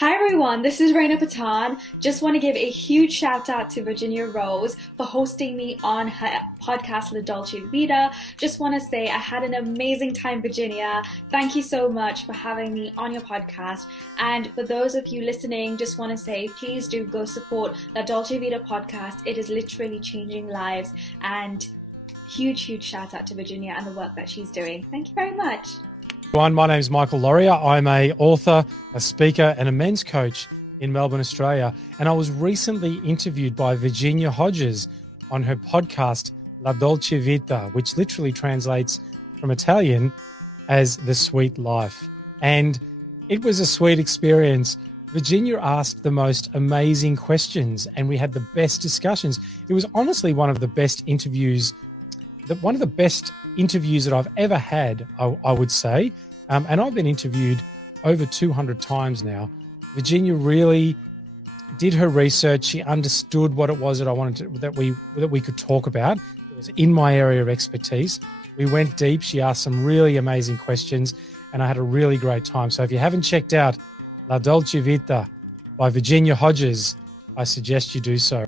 Hi everyone, this is Raina Patan. Just want to give a huge shout out to Virginia Rose for hosting me on her podcast La Dolce Vita. Just want to say I had an amazing time, Virginia. Thank you so much for having me on your podcast. And for those of you listening, just want to say please do go support La Dolce Vita podcast. It is literally changing lives, and huge shout out to Virginia and the work that she's doing. Thank you very much. My name is Michael Laure. I'm a author, a speaker, and a men's coach in Melbourne, Australia. And I was recently interviewed by Virginia Hodges on her podcast, La Dolce Vita, which literally translates from Italian as The Sweet Life. And it was a sweet experience. Virginia asked the most amazing questions and we had the best discussions. It was honestly one of the best interviews that I've ever had, I would say. And I've been interviewed over 200 times now. Virginia really did her research. She understood what it was that I wanted to, that we could talk about. It was in my area of expertise. We went deep. She asked some really amazing questions and I had a really great time. So if you haven't checked out La Dolce Vita by Virginia Hodges, I suggest you do so.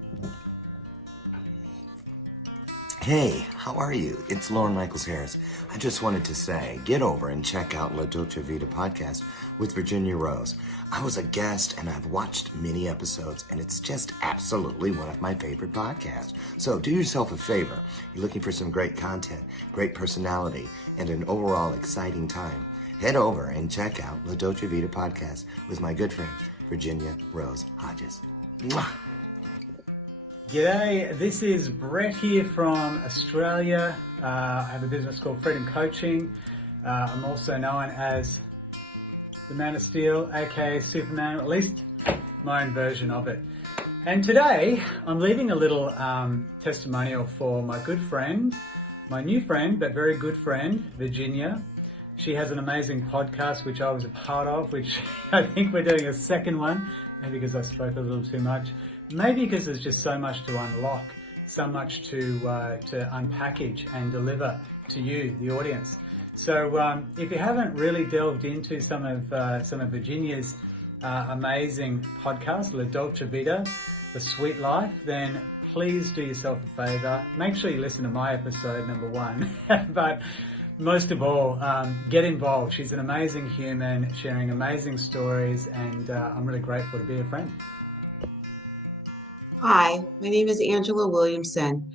Hey, how are you? It's Lauren Michaels-Harris. I just wanted to say, get over and check out La Dolce Vita Podcast with Virginia Rose. I was a guest and I've watched many episodes and it's just absolutely one of my favorite podcasts. So do yourself a favor. You're looking for some great content, great personality, and an overall exciting time. Head over and check out La Dolce Vita Podcast with my good friend, Virginia Rose Hodges. Mwah! G'day, this is Brett here from Australia. I have a business called Freedom Coaching. I'm also known as the Man of Steel, aka Superman, at least my own version of it. And today I'm leaving a little testimonial for my good friend, my new friend, but very good friend, Virginia. She has an amazing podcast, which I was a part of, which I think we're doing a second one, maybe because I spoke a little too much. Maybe because there's just so much to unlock, so much to unpackage and deliver to you, the audience. So if you haven't really delved into some of Virginia's amazing podcast, La Dolce Vita, The Sweet Life, then please do yourself a favor. Make sure you listen to my episode, number one. But most of all, get involved. She's an amazing human, sharing amazing stories, and I'm really grateful to be a friend. Hi, my name is Angela Williamson,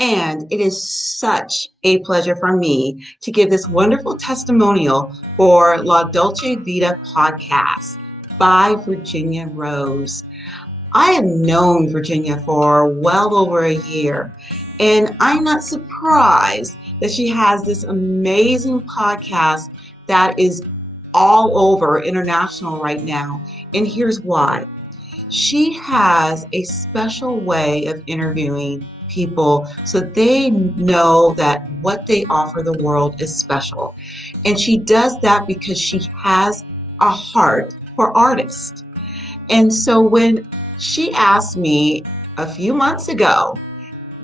and it is such a pleasure for me to give this wonderful testimonial for La Dolce Vita Podcast by Virginia Rose. I have known Virginia for well over a year, and I'm not surprised that she has this amazing podcast that is all over international right now, and here's why. She has a special way of interviewing people so they know that what they offer the world is special. And she does that because she has a heart for artists. And so when she asked me a few months ago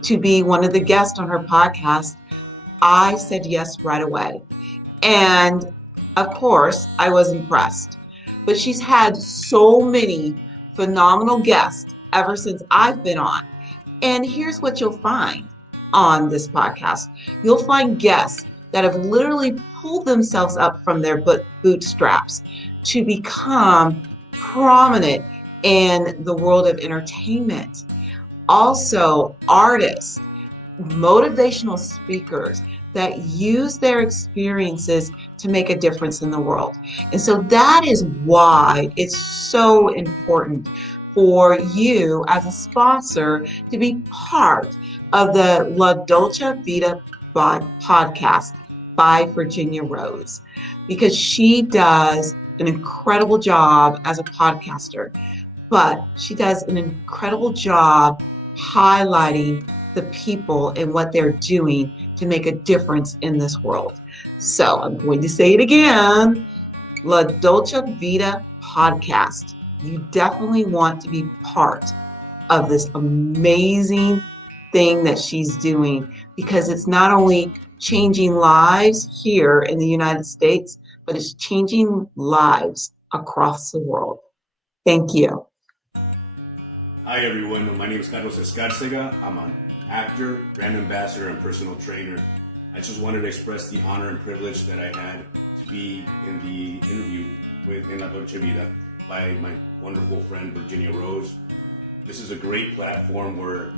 to be one of the guests on her podcast, I said yes right away. And of course, I was impressed. But she's had so many phenomenal guests ever since I've been on. And here's what you'll find on this podcast. You'll find guests that have literally pulled themselves up from their bootstraps to become prominent in the world of entertainment. Also, artists, motivational speakers that use their experiences to make a difference in the world. And so that is why it's so important for you as a sponsor to be part of the La Dolce Vita podcast by Virginia Rose, because she does an incredible job as a podcaster, but she does an incredible job highlighting the people and what they're doing to make a difference in this world. So I'm going to say it again, La Dolce Vita Podcast. You definitely want to be part of this amazing thing that she's doing, because it's not only changing lives here in the United States, but it's changing lives across the world. Thank you. Hi everyone, my name is Carlos Escarcega. I'm an actor, brand ambassador, and personal trainer. I just wanted to express the honor and privilege that I had to be in the interview in La Dolce Vita by my wonderful friend Virginia Rose. This is a great platform where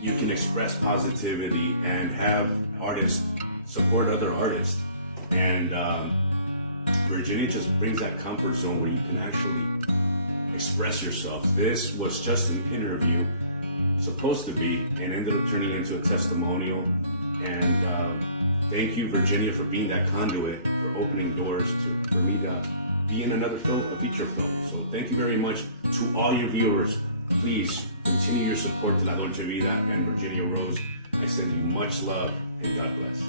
you can express positivity and have artists support other artists. And Virginia just brings that comfort zone where you can actually express yourself. This was just an interview, supposed to be, and ended up turning into a testimonial. And thank you, Virginia, for being that conduit, for opening doors for me to be in another film, a feature film. So thank you very much to all your viewers. Please continue your support to La Dolce Vita and Virginia Rose. I send you much love and God bless.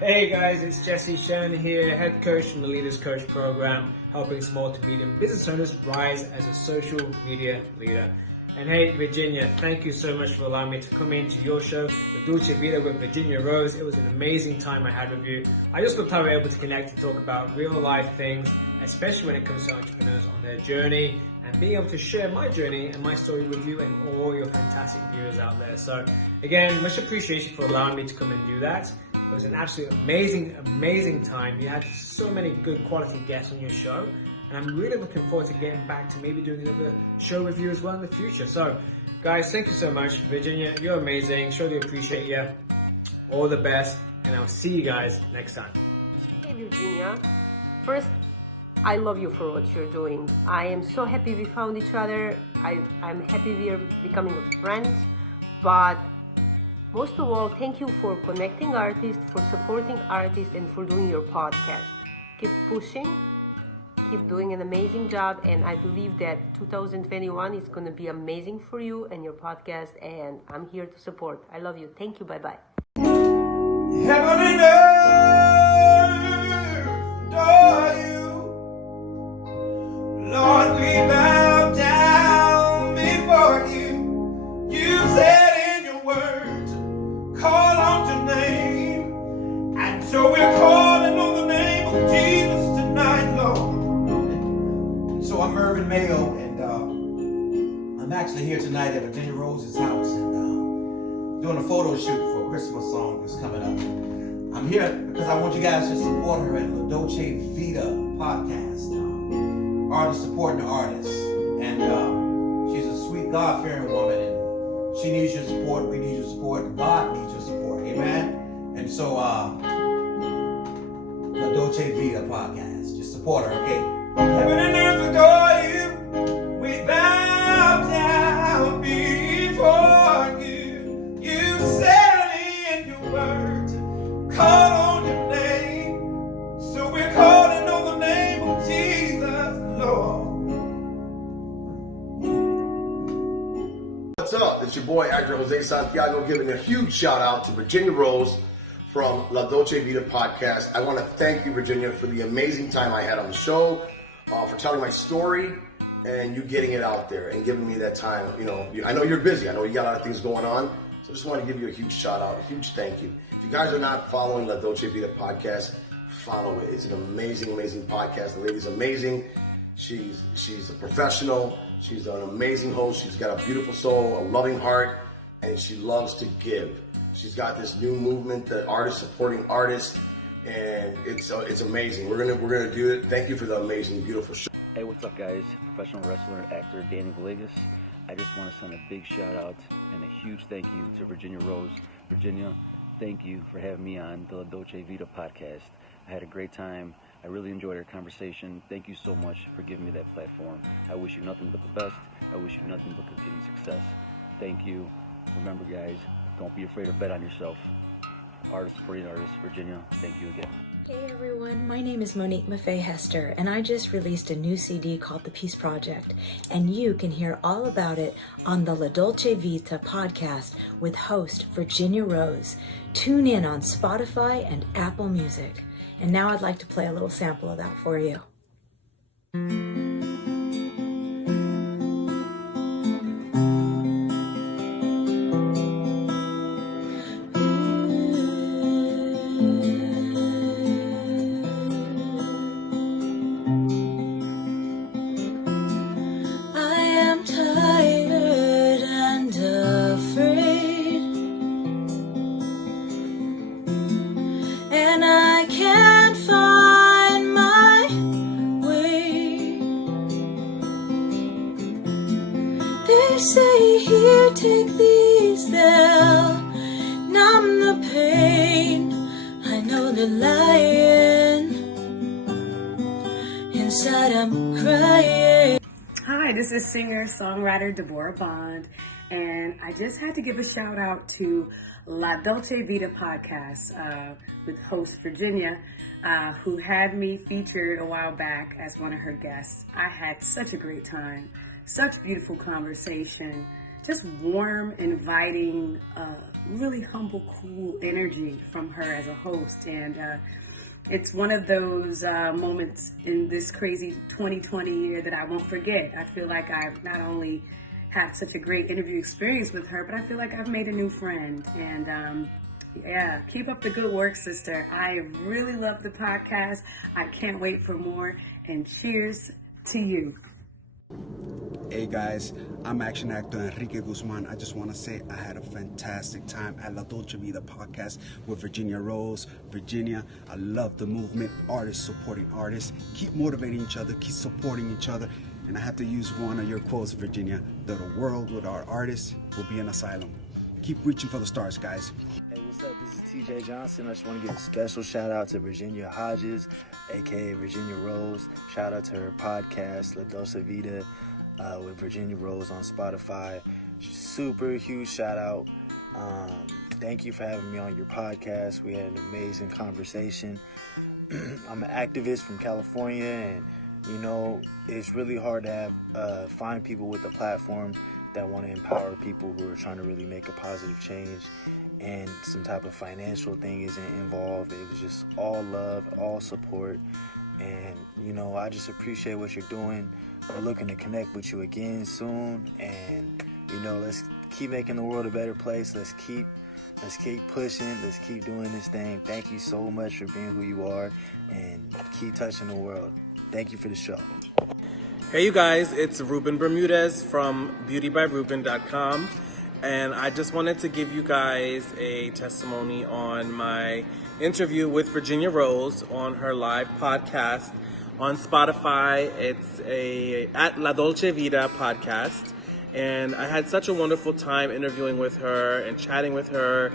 Hey guys, it's Jesse Shen here, head coach from the Leaders Coach program, helping small to medium business owners rise as a social media leader. And hey, Virginia, thank you so much for allowing me to come into your show, the Dolce Vita with Virginia Rose. It was an amazing time I had with you. I just loved how we were able to connect and talk about real life things, especially when it comes to entrepreneurs on their journey, and being able to share my journey and my story with you and all your fantastic viewers out there. So again, much appreciation for allowing me to come and do that. It was an absolute amazing time. You had so many good quality guests on your show, and I'm really looking forward to getting back to maybe doing another show with you as well in the future. So guys, thank you so much. Virginia, you're amazing. Surely appreciate you. All the best, and I'll see you guys next time. Hey Virginia, first, I love you for what you're doing. I am so happy we found each other. I'm happy we are becoming friends, but most of all, thank you for connecting artists, for supporting artists, and for doing your podcast. Keep pushing, keep doing an amazing job, and I believe that 2021 is going to be amazing for you and your podcast, and I'm here to support. I love you. Thank you. Bye-bye. Heaven and earth adore you. Lord, we bow down before you. You said in your words, call on your name. And so we're calling on the name of Jesus tonight, Lord. So I'm Irving Mayo, and I'm actually here tonight at Virginia Rose's house, and doing a photo shoot for a Christmas song that's coming up. I'm here because I want you guys to support her at La Dolce Vita Podcast. Artists supporting the artists. And she's a sweet, God-fearing woman, and she needs your support. We need your support. God needs your support. Amen? And so, La Dolce Vita Podcast. Just support her, okay? Heaven and earth adore you. We bow down before you. You said in your words, call on your name. So we're calling on the name of Jesus, Lord. What's up? It's your boy, actor Jose Santiago, giving a huge shout out to Virginia Rose from La Dolce Vita Podcast. I want to thank you, Virginia, for the amazing time I had on the show, for telling my story and you getting it out there and giving me that time. You know, I know you're busy. I know you got a lot of things going on. So I just want to give you a huge shout out, a huge thank you. If you guys are not following La Dolce Vita Podcast, follow it. It's an amazing podcast. The lady's amazing. She's a professional. She's an amazing host. She's got a beautiful soul, a loving heart, and she loves to give. She's got this new movement that artists supporting artists, and it's amazing. We're gonna do it. Thank you for the amazing, beautiful show. Hey, what's up, guys? Professional wrestler and actor Danny Velgas. I just want to send a big shout out and a huge thank you to Virginia Rose. Virginia, thank you for having me on the La Dolce Vita Podcast. I had a great time. I really enjoyed our conversation. Thank you so much for giving me that platform. I wish you nothing but the best. I wish you nothing but continued success. Thank you. Remember, guys, don't be afraid to bet on yourself. Artists supporting artists, Virginia, thank you again. Hey everyone, my name is Monique Hester, and I just released a new CD called The Peace Project, and you can hear all about it on the La Dolce Vita Podcast with host Virginia Rose. Tune in on Spotify and Apple Music. And now I'd like to play a little sample of that for you. They say, here, take these, they'll numb the pain. I know they're lying. Inside I'm crying. Hi, this is singer-songwriter Devorah Bond, and I just had to give a shout out to Dolce Vita Podcast with host Virginia, who had me featured a while back as one of her guests. I had such a great time, such beautiful conversation, just warm, inviting, really humble, cool energy from her as a host. And it's one of those moments in this crazy 2020 year that I won't forget. I feel like I've not only had such a great interview experience with her, but I feel like I've made a new friend. And yeah, keep up the good work, sister. I really love the podcast. I can't wait for more. And cheers to you. Hey guys, I'm action actor Enrique Guzman. I just want to say I had a fantastic time at La Dolce Vita Podcast with Virginia Rose. Virginia, I love the movement, artists supporting artists. Keep motivating each other, keep supporting each other. And I have to use one of your quotes, Virginia, that a world with our artists will be an asylum. Keep reaching for the stars, guys. Hey, what's up? This is TJ Johnson. I just want to give a special shout out to Virginia Hodges, aka Virginia Rose. Shout out to her podcast, La Dolce Vita, with Virginia Rose on Spotify. Super huge shout out. Thank you for having me on your podcast. We had an amazing conversation. I'm an activist from California, and you know, it's really hard to have find people with a platform that want to empower people who are trying to really make a positive change, and some type of financial thing isn't involved. It was just all love, all support, and you know, I just appreciate what you're doing. We're looking to connect with you again soon, and you know, let's keep making the world a better place. Let's keep pushing. Let's keep doing this thing. Thank you so much for being who you are, and keep touching the world. Thank you for the show. Hey you guys, it's Ruben Bermudez from beautybyruben.com, and I just wanted to give you guys a testimony on my interview with Virginia Rose on her live podcast on Spotify. It's at La Dolce Vita Podcast, and I had such a wonderful time interviewing with her and chatting with her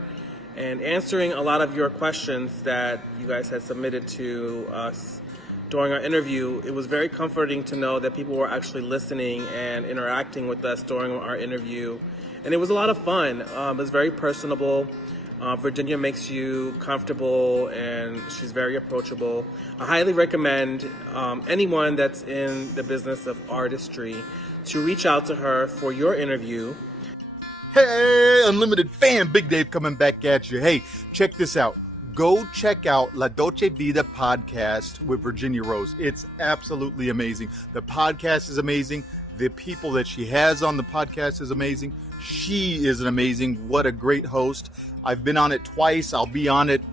and answering a lot of your questions that you guys had submitted to us during our interview. It was very comforting to know that people were actually listening and interacting with us during our interview. And it was a lot of fun. It was very personable. Virginia makes you comfortable, and she's very approachable. I highly recommend anyone that's in the business of artistry to reach out to her for your interview. Hey, Unlimited fan, Big Dave coming back at you. Hey, check this out. Go check out La Dolce Vita Podcast with Virginia Rose. It's absolutely amazing. The podcast is amazing. The people that she has on the podcast is amazing. She is an amazing, what a great host. I've been on it twice. I'll be on it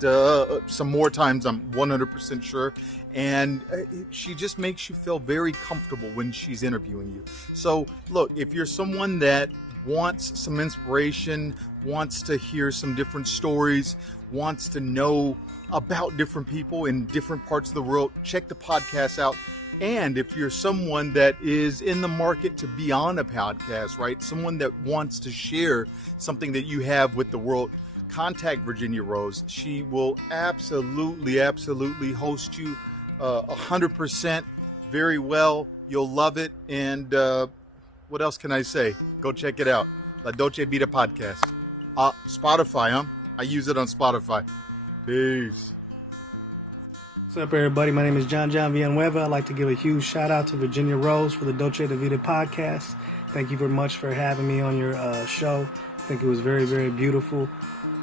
some more times, I'm 100% sure. And she just makes you feel very comfortable when she's interviewing you. So, look, if you're someone that wants some inspiration, wants to hear some different stories, wants to know about different people in different parts of the world, check the podcast out. And if you're someone that is in the market to be on a podcast, right? Someone that wants to share something that you have with the world, contact Virginia Rose. She will absolutely host you 100% very well. You'll love it. And what else can I say? Go check it out. La Dolce Vita Podcast. Spotify, huh? I use it on Spotify. Peace. What's up, everybody? My name is John Villanueva. I'd like to give a huge shout out to Virginia Rose for the Dolce Vita Podcast. Thank you very much for having me on your show. I think it was very, very beautiful.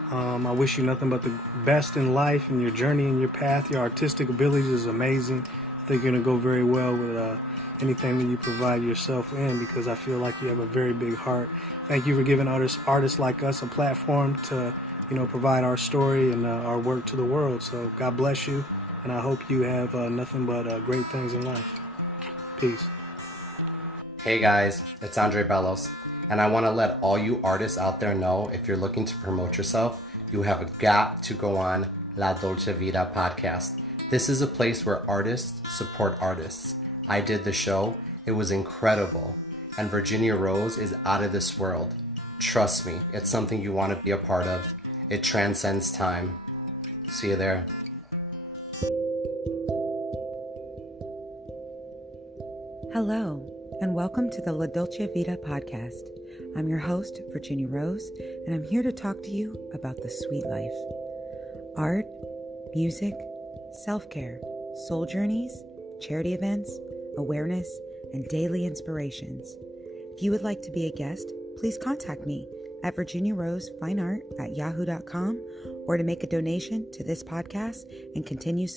I wish you nothing but the best in life and your journey and your path. Your artistic abilities is amazing. I think you're going to go very well with anything that you provide yourself in, because I feel like you have a very big heart. Thank you for giving artists like us a platform to, provide our story and our work to the world. So God bless you, and I hope you have nothing but great things in life. Peace. Hey guys, it's Andre Bellows, and I want to let all you artists out there know, if you're looking to promote yourself, you have got to go on La Dolce Vita Podcast. This is a place where artists support artists. I did the show. It was incredible. and Virginia Rose is out of this world. Trust me, it's something you want to be a part of. It transcends time. See you there. Hello, and welcome to the La Dolce Vita Podcast. I'm your host, Virginia Rose, and I'm here to talk to you about the sweet life. Art, music, self-care, soul journeys, charity events, awareness, and daily inspirations. If you would like to be a guest, please contact me at Virginiarosefineart@yahoo.com or to make a donation to this podcast and continue